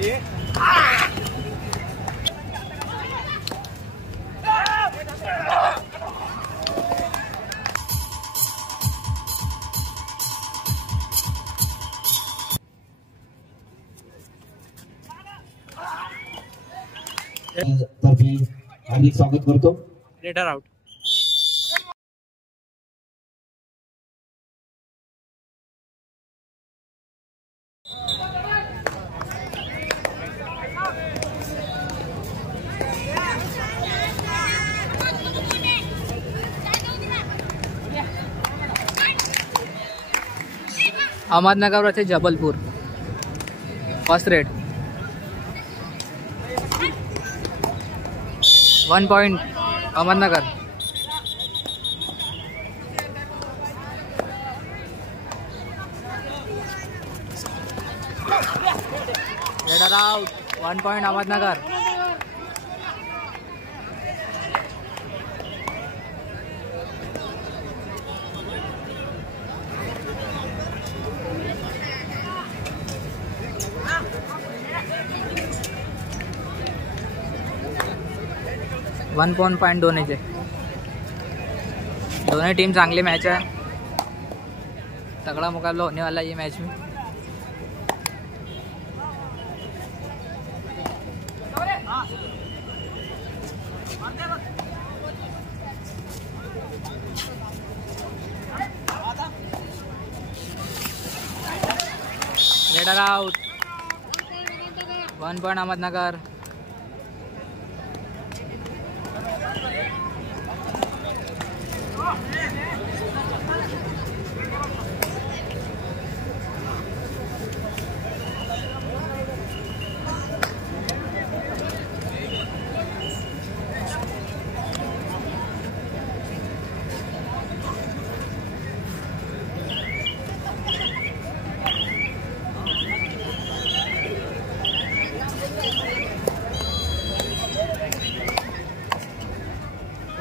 तर्फे हार्दिक स्वागत करतो. Letter out. अहमदनगर वरचे Jabalpur. First raid 1 point Ahmednagar. Raider out. 1 point Ahmednagar. One point दोन्हीचे. दोनों टीम चांगली मैच है. तगड़ा मुकाबला होने वाला है ये मैच में. Raider out. 1 point Ahmednagar.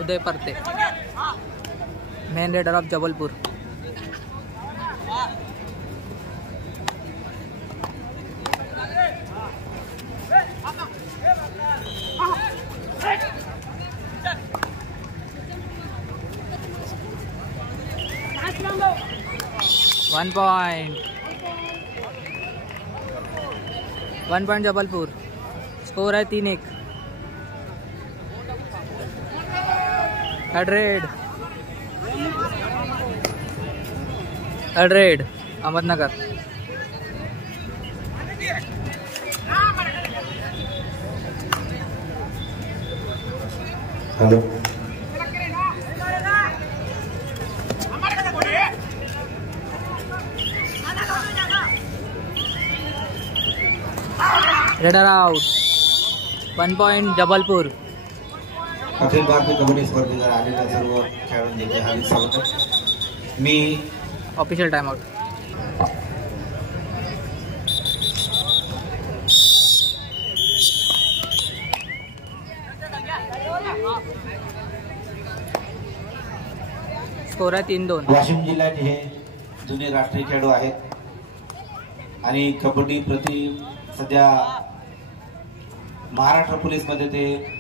Uday Parte, main raider of Jabalpur. One point Jabalpur. Score है 3-1. Third raid Ahmednagar. Hello. Raider out. 1 point Jabalpur. अखिल भारतीय कबड्डी स्पर्धेला आलेल्या सर्व खेळाडूंचे हार्दिक स्वागत. मी ऑफिशियल टाइम आउट. स्कोर आहे 3-2. वाशिम जिल्ह्याचे हे जुने राष्ट्रीय खेळाडू आहेत आणि कबड्डी प्रति सध्या महाराष्ट्र पोलीस मध्ये ते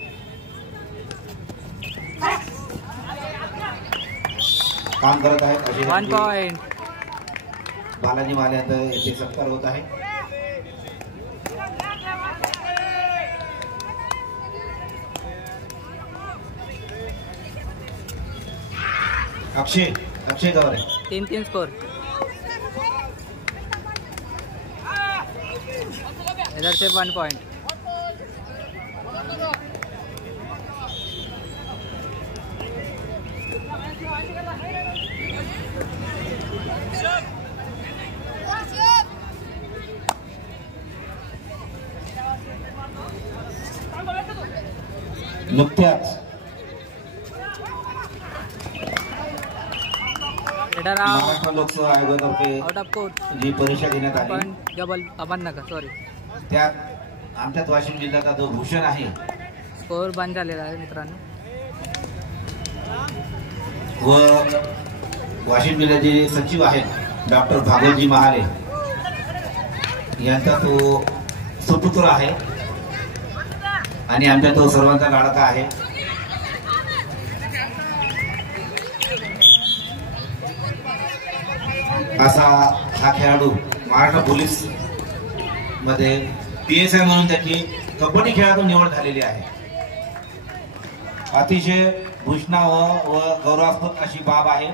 काम करत आहेत. 1 पॉइंट बालाजी माले यांचा येथे सत्कार होत आहे. अक्षय गवरे. 3-3 स्कोर. इधर से 1 पॉइंट. नुकत्याच महाराष्ट्र लोकसेवा आयोगातर्फे आउट ऑफ कोर्ट जी परीक्षा घेण्यात आली. जबल अहमदनगर सॉरी. त्यात आमच्याच वाशिम जिल्ह्याचा जो भूषण आहे स्कोर बंद झालेला आहे मित्रांनो. व वाशिम जिल्ह्याचे सचिव आहेत डॉक्टर भागवतजी महाले यांचा तो सुपुत्र आहे आणि आमच्या तो सर्वांचा लाडका आहे. असा हा खेळाडू महाराष्ट्र पोलीस मध्ये PSI म्हणून त्याची कबड्डी खेळातून निवड झालेली आहे. अतिशय भूषणावह व गौरवास्पद अशी बाब आहे.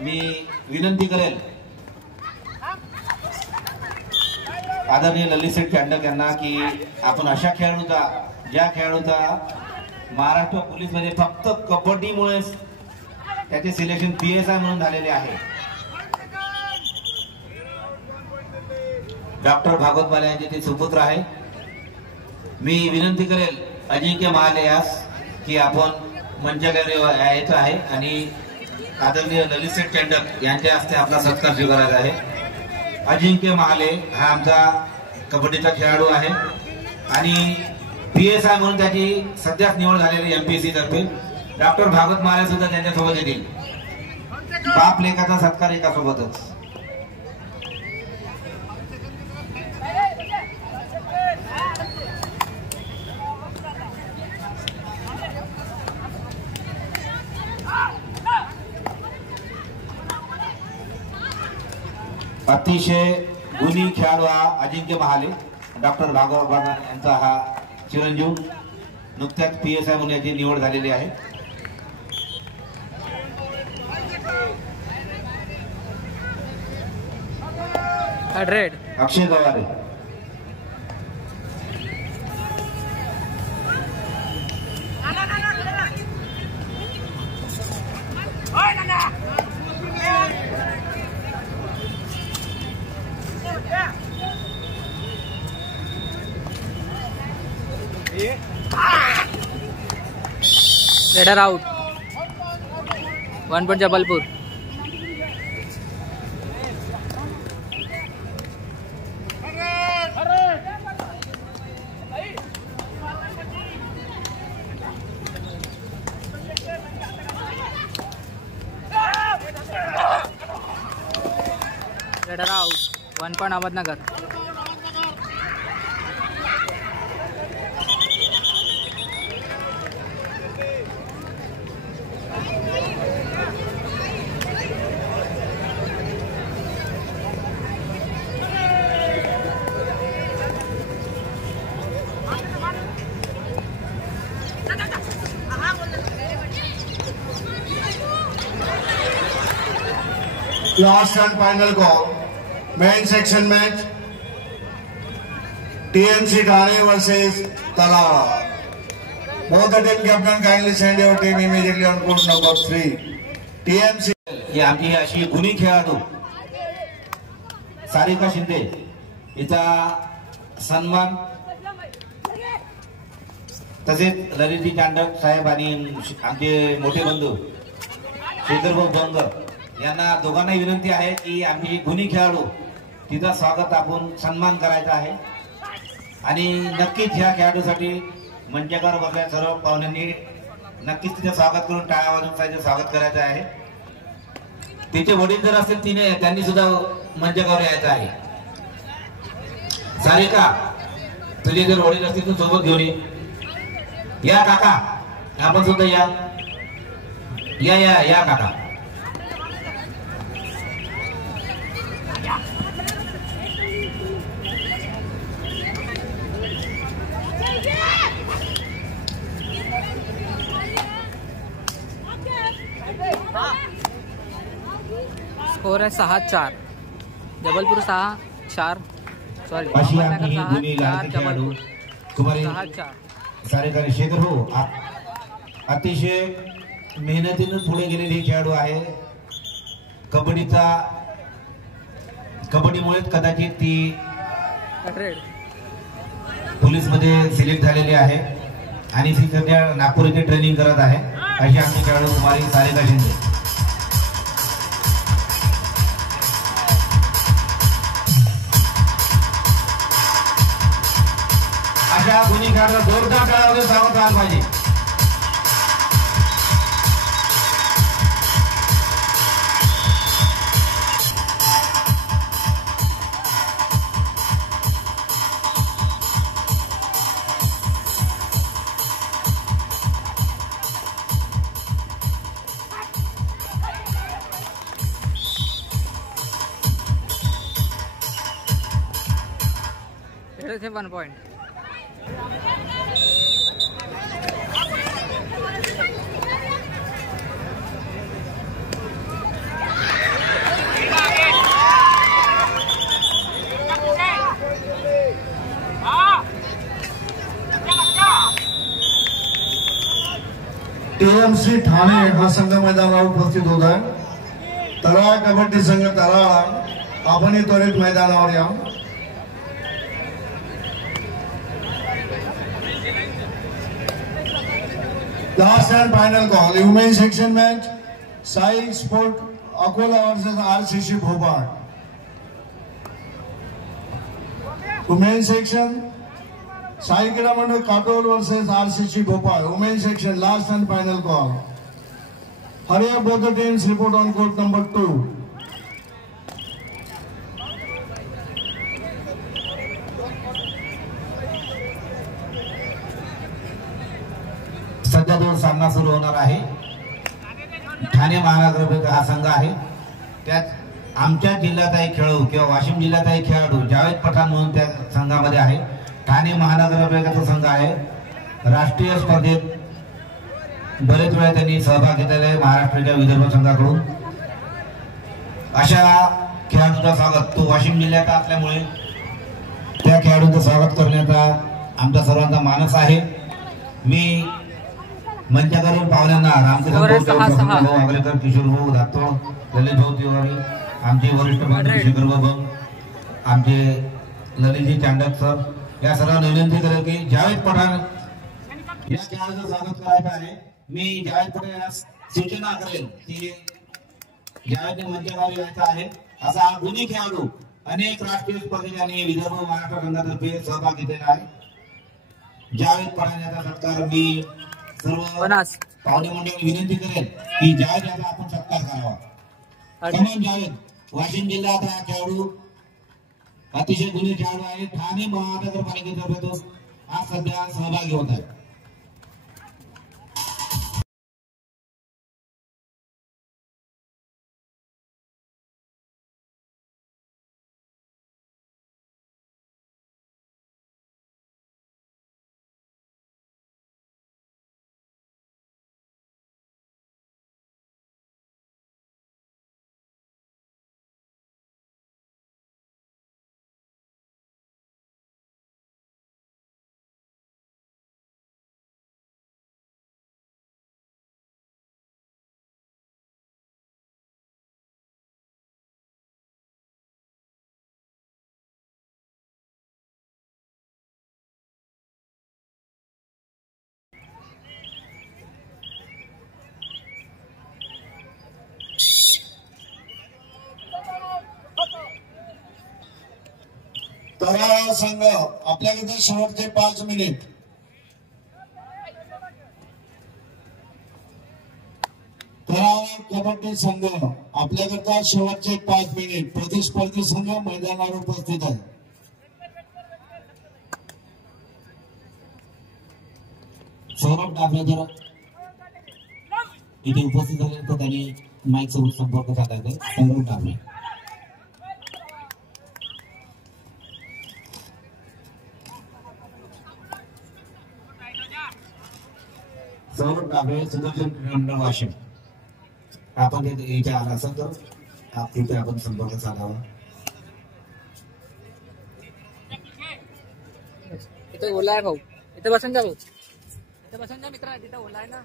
मी विनंती करेल आदरणीय ललित शेठ चांडक यांना की आपण अशा खेळाडूचा, ज्या खेळाडूचा महाराष्ट्र पोलीस मध्ये फक्त कबड्डीमुळे त्याचे सिलेक्शन PSI म्हणून झालेले आहे, डॉक्टर भागवत माले यांचे ते सुपुत्र आहे. मी विनंती करेल अजिंक्य महाले यास की आपण मंचावर यायचं आहे आणि आदरणीय ललित शेठ चांडक यांच्या हस्ते आपला सत्कार स्वीकारायचा आहे. अजिंक्य महाले हा आमचा कबड्डीचा खेळाडू आहे आणि PSI म्हणून त्याची सध्याच निवड झालेली MPSC तर्फे. डॉक्टर भागवत महाले सुद्धा त्यांच्यासोबत येतील. बाप लेखाचा सत्कार एका सोबतच. अतिशय गुणी खेळाडू हा अजिंक्य महाले, डॉक्टर भागवत यांचा हा चिरंजीव. नुकत्याच PSI म्हणून याची निवड झालेली आहे. Akshay Gaware. Raider out. 1 point Jabalpur. Raider out. 1 point Ahmednagar. Last and final call. Main section match. TMC Thane versus Talawada. Both the team captain kindly send your team immediately on court number 3. TMC. ही आमची अशी गुणी खेळाडू सारिका शिंदे हिचा सन्मान, तसेच ललित चांडक साहेब आणि आमचे मोठे बंधू शेखरभाऊ जंग यांना दोघांनाही विनंती आहे की आम्ही गुणी खेळाडू तिचा स्वागत आपण सन्मान करायचा आहे आणि नक्कीच ह्या खेळाडूसाठी मंचकार वगैरे सर्व पाहुण्यांनी नक्कीच तिचे स्वागत करून टाळ्या वाजवून त्याचे स्वागत करायचं आहे. तिचे वडील जर असतील त्यांनी सुद्धा मंचकावर यायचं आहे. सारिका, तुझे जर वडील असतील तर सोबत घेऊन या. काका आपण सुद्धा या काका. स्कोर है 6-4. जबलपुर 6-4. सॉरी, अशी अहमदनगर आम्ही गुणी 6-4 लाडके खेळाडू जबलपुर तुम्हाला 6-4. सारेकारी शेखर हो अतिशय मेहनतीने पुढे गेलेले खेळाडू आहे. कबड्डीमुळेच कदाचित ती पोलीस मध्ये सिलेक्ट झालेली आहे आणि ती सध्या नागपूर येथे ट्रेनिंग करत आहे. अशी आमची खेळाडू कुमारी सारिका शिंदे. अशा गुणी खेळाडू जोरदार खेळाडू स्वागत व्हायला पाहिजे. 0 से 1 पॉइंट. TMC ठाणे हा संघ मैदानावर उपस्थित होत आहे. तळाळ कबड्डी संघ तळाळ आपणही त्वरित मैदानावर या. Last end final call women section match Sai sport Akola versus RCC Bhopal. Women section Sai क्रीडा मंडळ Katol versus RCC Bhopal. Women section last end final call. Hurry up both the teams, report on court number 2. सध्या 2 सामना सुरू होणार आहे. ठाणे महानगरपालिका हा संघ आहे. त्यात आमच्या जिल्ह्यातही खेळू किंवा वाशिम जिल्ह्यातही खेळाडू जावेद पठाण म्हणून त्या संघामध्ये आहे. ठाणे महानगरपालिकेचा संघ आहे. राष्ट्रीय स्पर्धेत बरेच वेळा त्यांनी सहभाग घेतलेला आहे महाराष्ट्राच्या विदर्भ संघाकडून. अशा खेळाडूंचं स्वागत तो वाशिम जिल्ह्यात असल्यामुळे त्या खेळाडूंचं स्वागत करण्याचा आमचा सर्वांचा मानस आहे. मी मंचावरील पाहुण्यांना रामकृष्ण भाऊ आगरेकर, किशोर भाऊ दातो, ललित भाऊ तिवारी, आमचे वरिष्ठ मंत्री शेखर भाऊ, आमचे ललितजी चांडक सर या सर्वांना विनंती करेल की जावेद पठाण या खेळाडूचं स्वागत करायचं आहे. मी जावेद पठाण यांना सूचना करेल की जावेदने मंचावर यायचं आहे. असा गुणी खेळाडू अनेक राष्ट्रीय स्पर्धेत आणि विदर्भ महाराष्ट्र संघातर्फे सहभाग घेतलेला आहे. जावेद पठाण याचा सत्कार मी सर्व पाहुणे मंडळी विनंती करेल की जावेद याचा आपण सत्कार करावा. कमान जावेद वाशिम जिल्ह्यात हा खेळाडू अतिशय गुणी खेळाडू आहे. ठाणे महानगरपालिकेतर्फे तो आज सध्या सहभागी होत आहे. तळाळ संघ आपल्याकडे शेवटचे 5 मिनिट. तळाळ कबड्डी संघ आपल्याकडे शेवटचे 5 मिनिट. प्रतिस्पर्धी संघ मैदानावर उपस्थित आहे. सौरभ डाबरे जर इथे उपस्थित झाले तर त्यांनी माईक सोबत संपर्क साधायचा. सौरभ डाबरे सौरभ डाबरे सुदर्शन क्रीडा वाशिम आपण इथे आला असेल तर तिथे आपण संपर्क साधावा. इथे ओला आहे भाऊ. इथे बसून जा भाऊ. इथे बसून जा मित्रा. तिथे ओला आहे ना.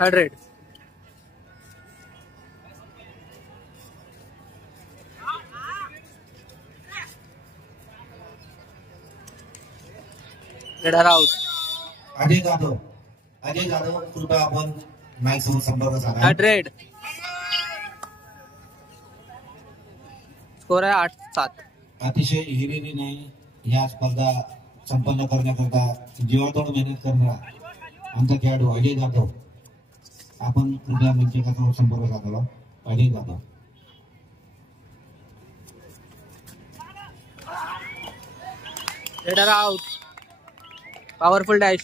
$100. Raider out. अजय जाधव कृपया आपण माईक सोबत संपर्क साधा. रेड. स्कोर आहे 8-7. अतिशय हिरिरीने या स्पर्धा संपन्न करण्याकरता जीवातोड मेहनत करणारा आमचा खेळाडू अजय जाधव, आपण कृपया मंचकासोबत संपर्क साधावा. Ajay Jadhav. Raider out. Powerful dash.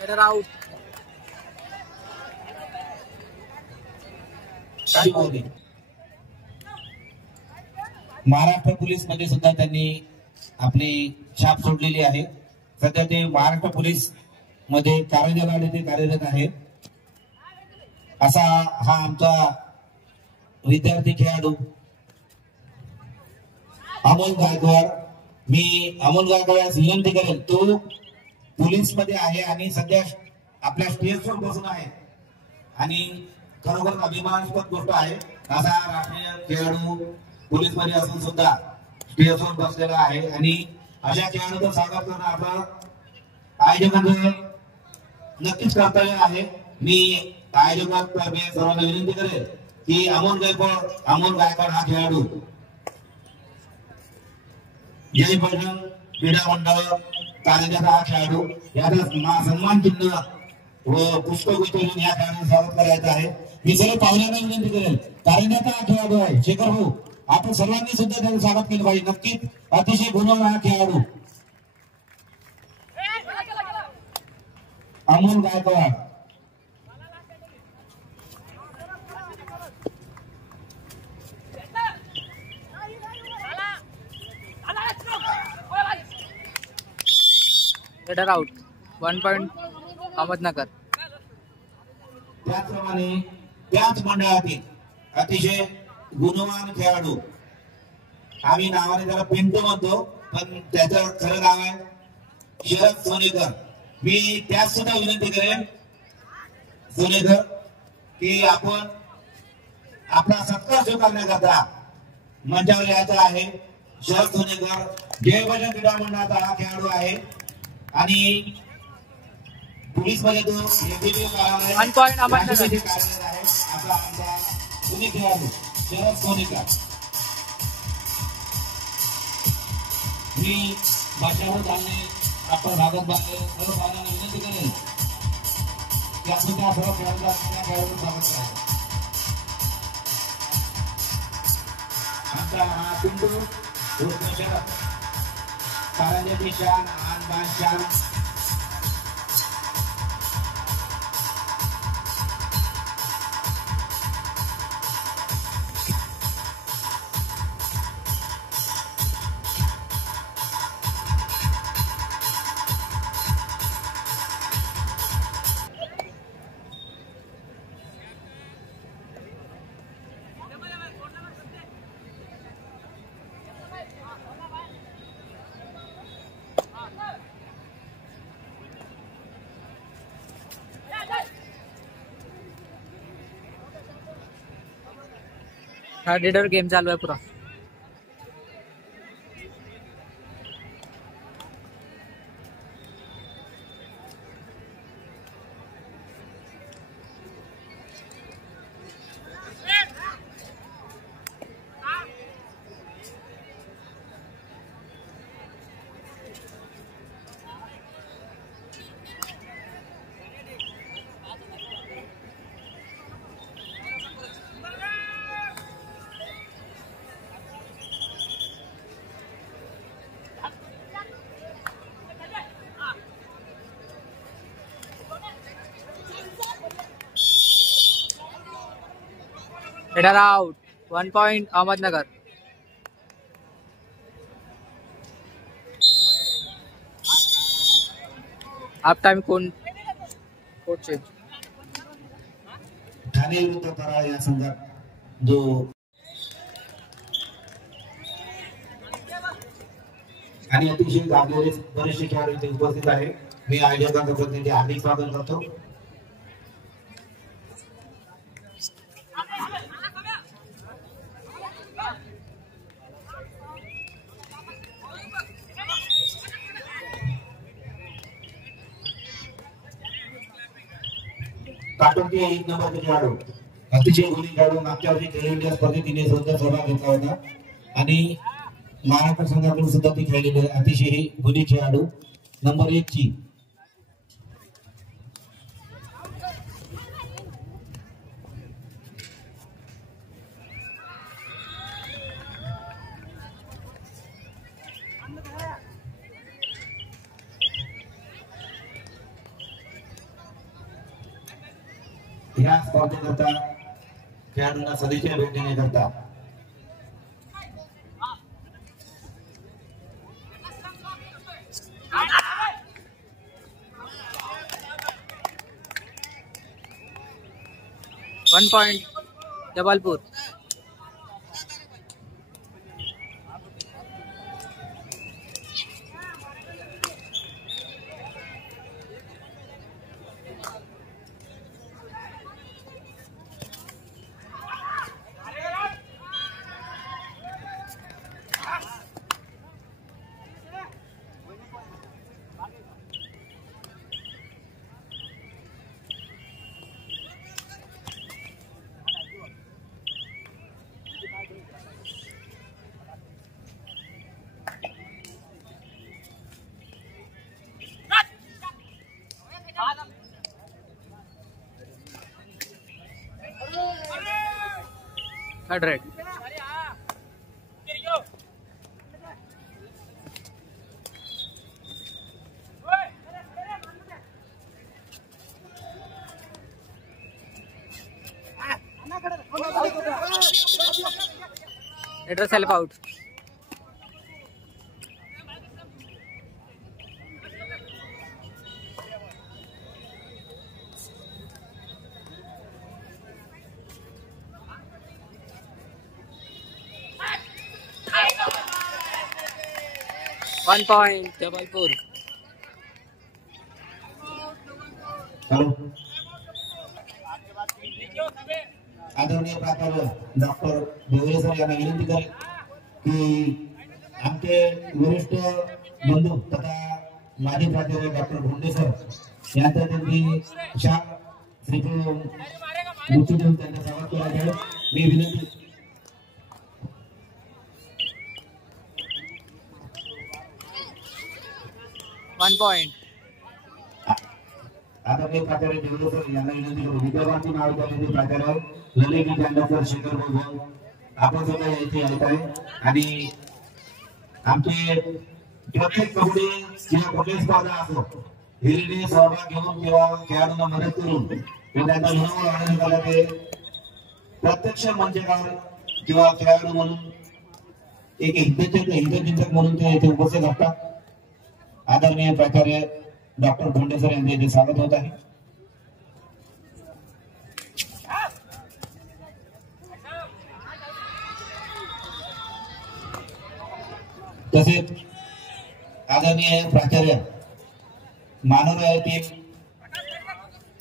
Raider out. काही बोलले. महाराष्ट्र पोलीस मध्ये सुद्धा त्यांनी आपली छाप सोडलेली आहे. सध्या ते महाराष्ट्र पोलीस मध्ये कारंजा येथे कार्यरत आहे. असा हा आमचा विद्यार्थी खेळाडू अमोल गायकवाड. मी अमोल गायकवाड विनंती करेल, तो पोलीस मध्ये आहे आणि सध्या आपल्या स्टेजवर बसून आहे आणि खरोखर अभिमानास्पद गोष्ट आहे. असा राष्ट्रीय खेळाडू पोलीस मध्ये असून सुद्धा स्टेजवर बसलेला आहे आणि अशा खेळाडूचं स्वागत करणं आपलं आयोजकांचं नक्कीच कर्तव्य आहे. मी आयोजकांतर्फे सर्वांना विनंती करेल की अमोल गायकवाड हा खेळाडू जय बजरंग क्रीडा मंडळ कारंजाचा हा खेळाडू, याचा सन्मान चिन्ह व पुष्पगुच्छ घेऊन या खेळाडूचं स्वागत करायचं आहे. मी सर्व पाहुण्यांना विनंती करेल, कारंजाचा हा खेळाडू आहे शेखर भाऊ, आपण सर्वांनी सुद्धा त्याचं स्वागत केलं पाहिजे. नक्कीच अतिशय गुणवान हा खेळाडू Amol Gaikwad. Raider out. 1 point Ahmednagar. त्याचप्रमाणे त्याच मंडळातील अतिशय गुणवान खेळाडू, आम्ही नावाने त्याला पिंटू म्हणतो पण त्याचं खरं नाव आहे शरद सोनेकर. मी त्यास सुद्धा विनंती करेन सोनेकर की आपण आपला सत्कार स्वीकारण्याकरता मंचावर यायचं आहे. शरद सोनेकर जय बजरंग क्रीडा मंडळाचा हा खेळाडू आहे आणि पोलीस मध्ये तो वन पॉइंट अहमदनगर. आपला आमचा पुणे खेळाडू शरद सोनेकर. मी भाषावर चालणे आपण भागत बांधले सर्व पाहुण्यांना विनंती करेल की आपण त्या सर्व खेळाडूंचा स्वागत करायचं. आमचा हा पिंटू शरद कारंजाची शान आन बान शान. हा रेडर गेम चालू आहे पुरा. Raider out. 1 point Ahmednagar. Half time कोण कोच चेंज. ठाणे विरुद्ध कराड या संघात जो आणि अतिशय गाजलेले बरेचसे खेळाडू इथे उपस्थित आहे. मी आयोजकांचं प्रतिनिधी हार्दिक स्वागत करतो. काटोलचे 1 नंबरचे खेळाडू अतिशय गुणी खेळाडू मागच्या वर्षी खेलो इंडिया स्पर्धेत तिने सुद्धा सहभाग घेतला होता आणि महाराष्ट्र संघाकडून सुद्धा ती खेळलेली अतिशय गुणी खेळाडू नंबर 1 ची या स्पर्धेकरता खेळाडूंना सदिच्छा भेट देण्याकरता one point Jabalpur. Third red. Let us help out. One point Jabalpur. आदरणीय प्राचार्य डॉक्टर देवरे सर यांना विनंती करेल की आमचे वरिष्ठ बंधू तथा माजी प्राचार्य डॉक्टर भोंडे सर यांचा त्यांनी श्रीफळ गुच्छ देऊन त्यांना स्वागत करायचं मी विनंती. One point. आदरणीय प्राचार्य देवरे सर यांना विनंती करू विद्यार्थी महाविद्यालयाचे प्राचार्य ललित चंद्रशेखर शेखर भाऊ आपण सुद्धा येथे येत आहे आणि आमचे प्रत्येक कबड्डी किंवा कुठलीही स्पर्धा असो हिरीने सहभाग घेऊन किंवा खेळाडूंना मदत करून त्यांचा मनोबल वाढवण्यात ते प्रत्यक्ष मंचकावर किंवा खेळाडू म्हणून एक हितचिंतक म्हणून ते येथे उपस्थित असतात. आदरणीय प्राचार्य डॉक्टर भोंडे सर यांचे इथे स्वागत होत आहे. तसेच आदरणीय प्राचार्य मानव येथील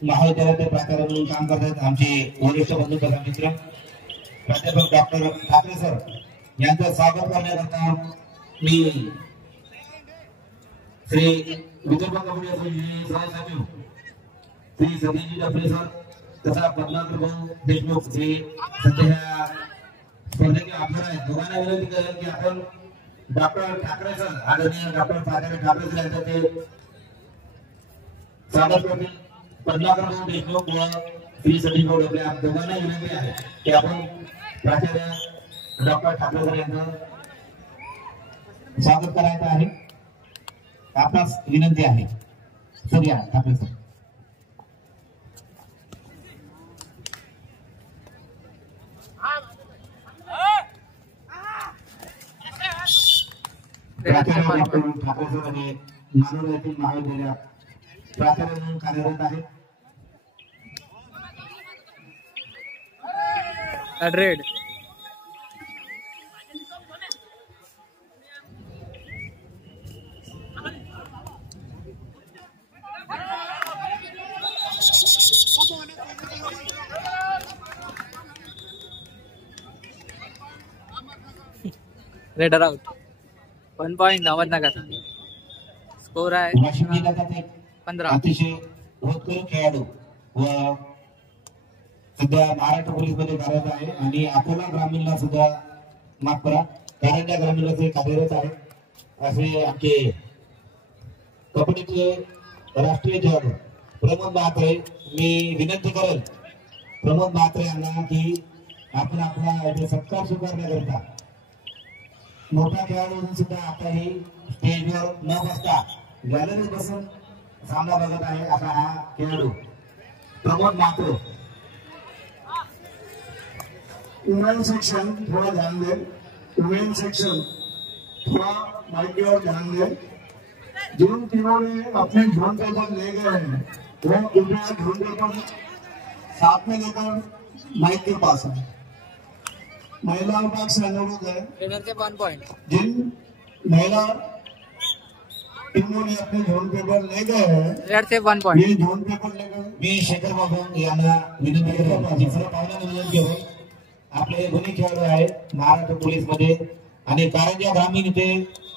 महाविद्यालयाचे प्राचार्य म्हणून काम करतात आमचे वरिष्ठ बंधू तथा मित्र प्राध्यापक डॉक्टर ठाकरे सर यांचं स्वागत करण्याकरता मी श्री विदर्भ कबड्डी असोसिएशनचे सहसचिव श्री सतीजी डफळे सर तथा पद्माकर भाऊ देशमुख हे सध्या स्पर्धेचे आभार आहेत. दोघांना विनंती करेल की आपण डॉक्टर ठाकरे सर आदरणीय डॉक्टर प्राचार्य ठाकरे सर यांचं ते स्वागत करतील. पद्माकर भाऊ देशमुख व श्री सतीश भाऊ डफळे आप दोघांना विनंती आहे की आपण प्राचार्य डॉक्टर ठाकरे सर यांचं स्वागत करायचं आहे. आपणास विनंती आहे. सर या ठाकरे सर. प्राचार्य डॉक्टर ठाकरे सर आणि मानव येथील महाविद्यालयात प्राचार्य म्हणून कार्यरत आहेत. Red. Raider out. 1 point Ahmednagar. Score आहे वाशिम जिल्ह्याचा एक 15. अतिशय होतकरू खेळाडू व सध्या महाराष्ट्र पोलीस मध्ये कार्यरत आहे आणि अकोला ग्रामीणला सुद्धा माफ करा कारंजा ग्रामीणला ते कार्यरत आहे. असे आमचे कबड्डीचे राष्ट्रीय खेळाडू प्रमोद म्हात्रे. मी विनंती करेल प्रमोद म्हात्रे यांना की आपण आपला सत्कार स्वीकारण्याकरिता मोठा खेळाडू सुद्धा आताही स्टेजवर न बसता गॅलरीत बसून सामना बघत आहे असा हा खेळाडू प्रमोद म्हात्रे. वुमेन सेक्शन थोड़ा ध्यान दे. वुमेन सेक्शन थोड़ा माइक की ओर ध्यान दे. जिन तीनों ने अपने झोन पेपर ले गए हैं वो कृपया झोन पेपर साथ में लेकर माइक के पास है. महिला विभाग से अनुरोध है रेडरचे 1 पॉइंट. जिन महिला टीमों ने अपने झोन पेपर ले गए हैं रेडरचे 1 पॉइंट. ये झोन पेपर लेकर मी शेखर बाबू यांना विनंती करतो दुसऱ्या पाहुण्याला विनंती आहे. आपले गुणी खेळाडू आहे महाराष्ट्र पोलीस मध्ये आणि कारंजा ग्रामीण इथे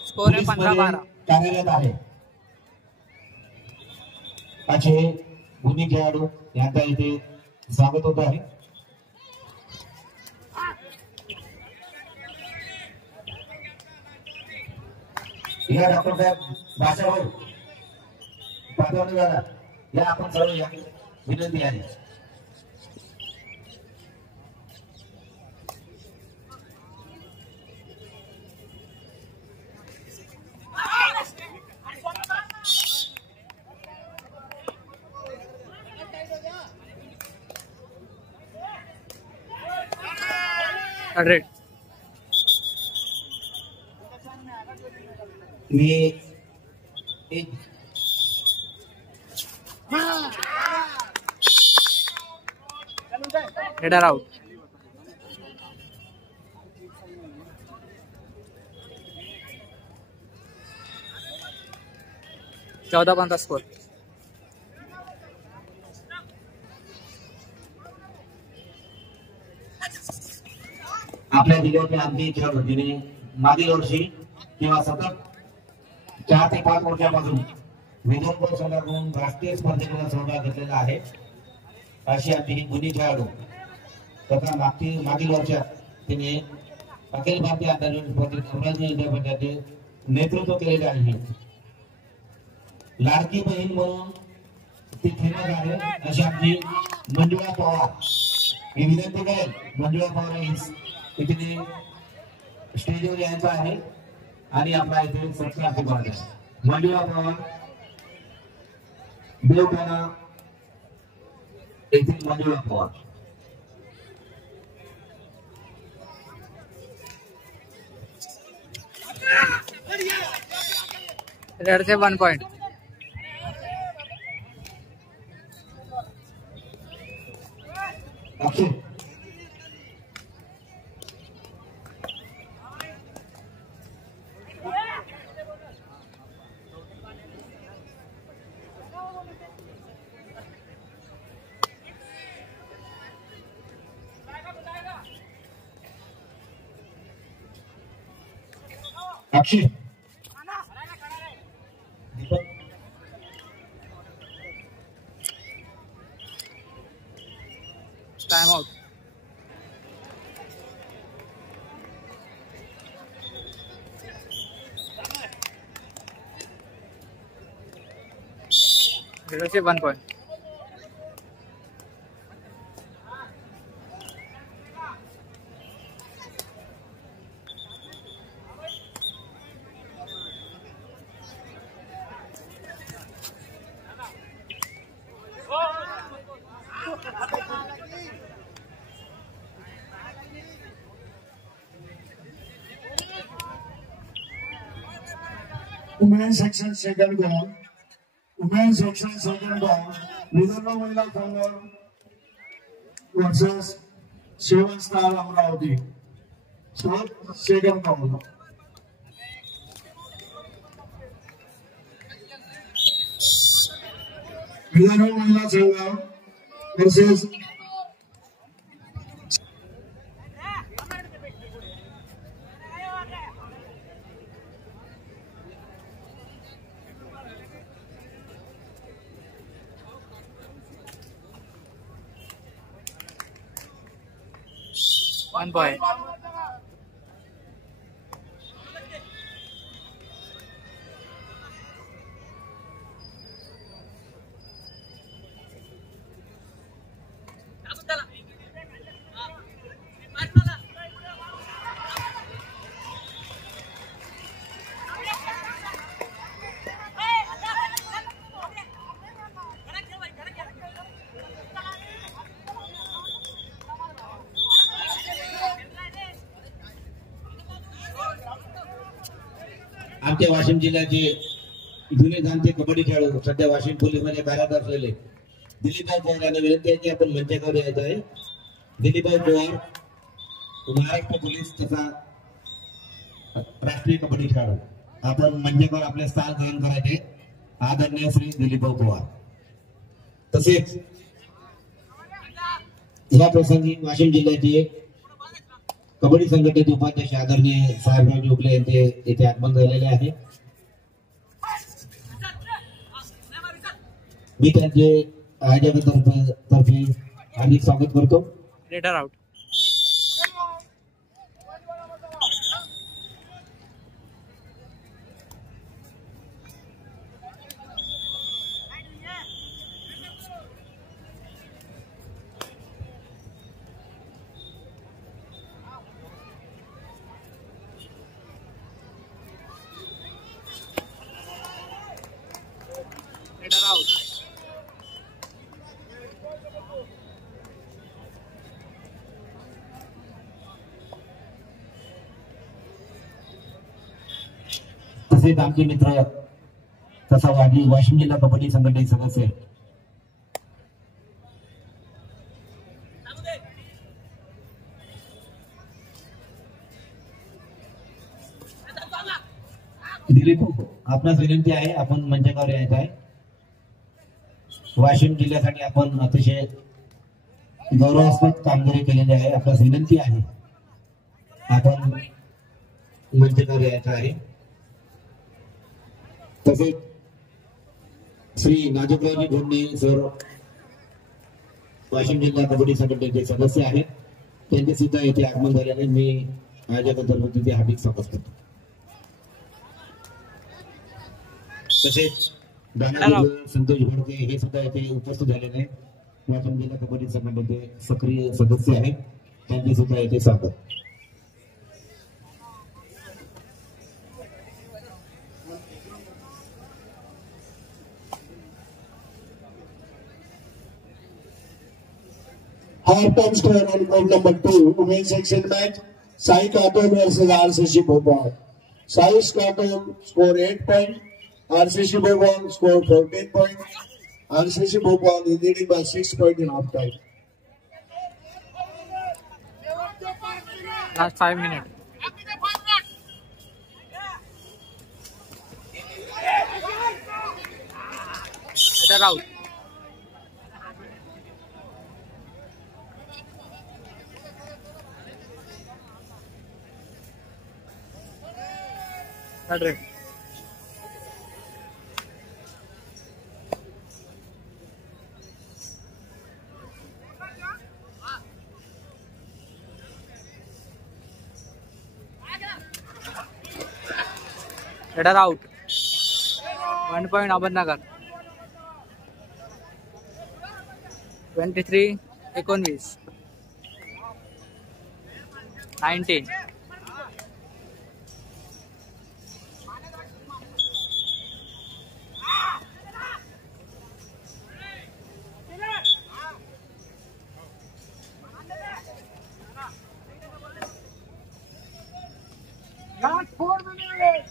स्कोर आहे 15-12. कार्यरत आहे. असे गुणी खेळाडू यांचा इथे स्वागत होत आहे. या डॉक्टर साहेब भाषा भाऊ पाठवणे झाला या आपण सर्व या विनंती आहे. रेड. मी एक रेडर आउट. चौदा 15 स्कोर. आपल्या जिल्ह्याचे अगदी खेळाडू जिने मागील वर्षी किंवा सतत 4 ते 5 वर्षापासून विदर्भ संघाकडून राष्ट्रीय स्पर्धेला सहभाग घेतलेला आहे. अशी आमची ही गुणी खेळाडू तथा मागील वर्षात तिने अखिल भारतीय आंतरराष्ट्रीय स्पर्धेत अमरावती विद्यापीठाचे नेतृत्व केलेले आहे. लाडकी बहीण म्हणून ती फेमस आहे अशी आमची मंजुळा पवार. मी विनंती करेल मंजुळा पवार इथे स्टेजवर यायचं आहे आणि आपला इथे सत्कार स्वीकारला आहे. मंजुळा पवार देवठाणा येथील मंजुळा पवार. रेडरचे 1 point. Akshay Akshay Deepak time out. रेडरचे 1 point. Women section second ball. Women section second ball. Vidarbha महिला संघ versus seven star Amravati. Second ball. Vidarbha महिला संघ वर्सेस 1 point. आमच्या वाशिम जिल्ह्याचे जुने जाणते कबड्डी खेळाडू सध्या वाशिम पोलीस मध्ये कार्यरत असलेले दिलीपभाऊ पवार यांना विनंती आहे की आपण मंचावर यायचं आहे. दिलीपभाऊ पवार महाराष्ट्र पोलीस तथा राष्ट्रीय कबड्डी खेळाडू आपण मंचावर आपले स्थान ग्रहण करायचे. आदरणीय श्री दिलीपभाऊ पवार. तसेच या प्रसंगी वाशिम जिल्ह्याचे कबड्डी संघटनेचे उपाध्यक्ष आदरणीय साहेबराव जोगले यांचे येथे आगमन झालेले आहे. मी त्यांचे आयोजकांतर्फे हार्दिक स्वागत करतो. Letter out. Letter out. तसेच आमचे मित्र तसा वाशिम जिल्हा कबड्डी संघटनेचे सदस्य दिलीप, आपणास विनंती आहे आपण मंचावर यायचं आहे. वाशिम जिल्ह्यासाठी आपण अतिशय गौरवास्पद कामगिरी केलेली आहे. आपणास विनंती आहे आपण मंचावर यायचं आहे. तसेच श्री नाजूकरावजी घोडणे सर वाशिम जिल्हा कबड्डी संघटनेचे सदस्य आहेत. त्यांचे सुद्धा येथे आगमन झाल्याने मी आयोजकांतर्फे तिथे हार्दिक स्वागत करतो. तसेच संतोष भडके हे सुद्धा येथे उपस्थित झालेले वाशिम जिल्हा कबड्डी संघटनेचे सक्रिय सदस्य आहेत. त्यांचे सुद्धा येथे स्वागत. Half time score on court number 2, women's section match. Sai Khatun versus RCC Bhopal. Sai Khatun score 8 points. RCC Bhopal score 14 points. RCC Bhopal is leading by 6 points in half time. Last 5 minutes. Letter out. Letter. Letter out. 1 point Ahmednagar. 23-19. 19. Last 4 minutes.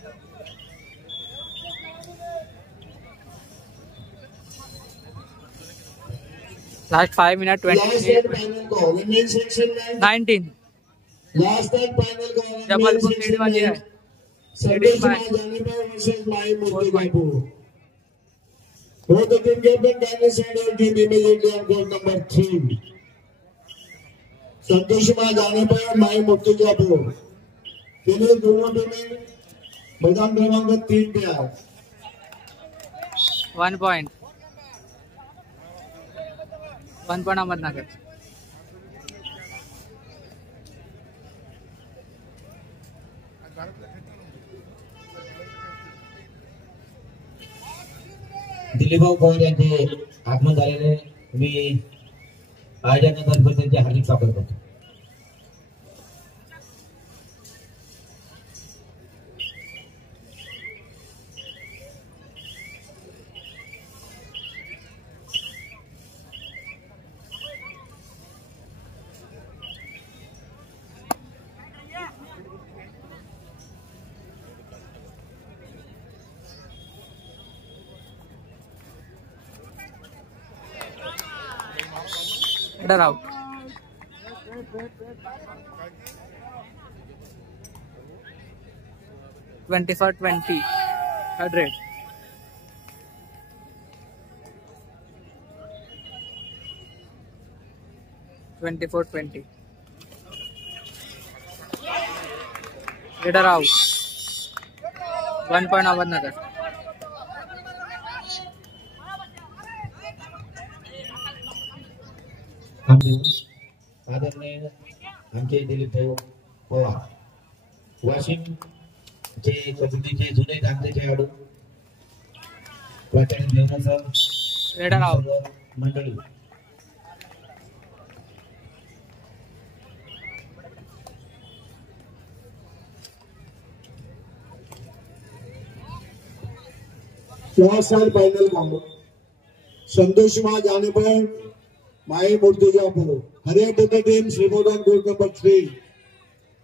Last 5 minutes. Last 23. and final call. Women's section match. 19. Last and final call. Jabalpur Women's lead वाली है. Sandesh Mahajanipur versus Mai Murthy. Both the team captain kindly send your team immediately on court number 3. Santosh महाजानीपुर और माई मुर्तजापुर के लिए दोनों टीमें मैदान क्रमांक 3 पे आए. 1 point. 1 point Ahmednagar. Dilipbhau Pawar यांचे आगमन झालेले मी आयोजकांतर्फे त्यांचे हार्दिक स्वागत करतो. Header out. (24-20) third rate. (24-20) header out. 1 point Ahmednagar. आदरणीय आमचे दिलीपभाऊ पवार वाशिम चे कबड्डीचे जुने चांगले खेळाडू प्राचार्य देवनाथ Header out. मंडळी last end final call Santosh मा जाने पर माई मुर्तजापुर हरिया both the teams report on court number 3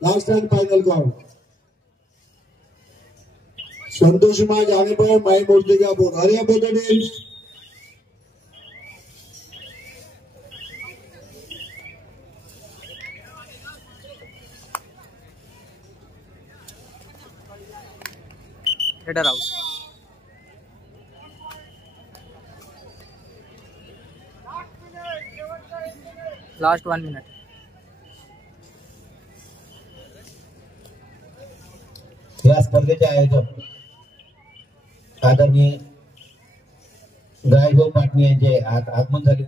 last and final call Santosh मा जाने पर माई मुर्तजापुर हरिया both the teams Header out. Last 1 minute. या स्पर्धेचे आयोजक आदरणीय गायभाऊ पाटणी यांचे आगमन झाले.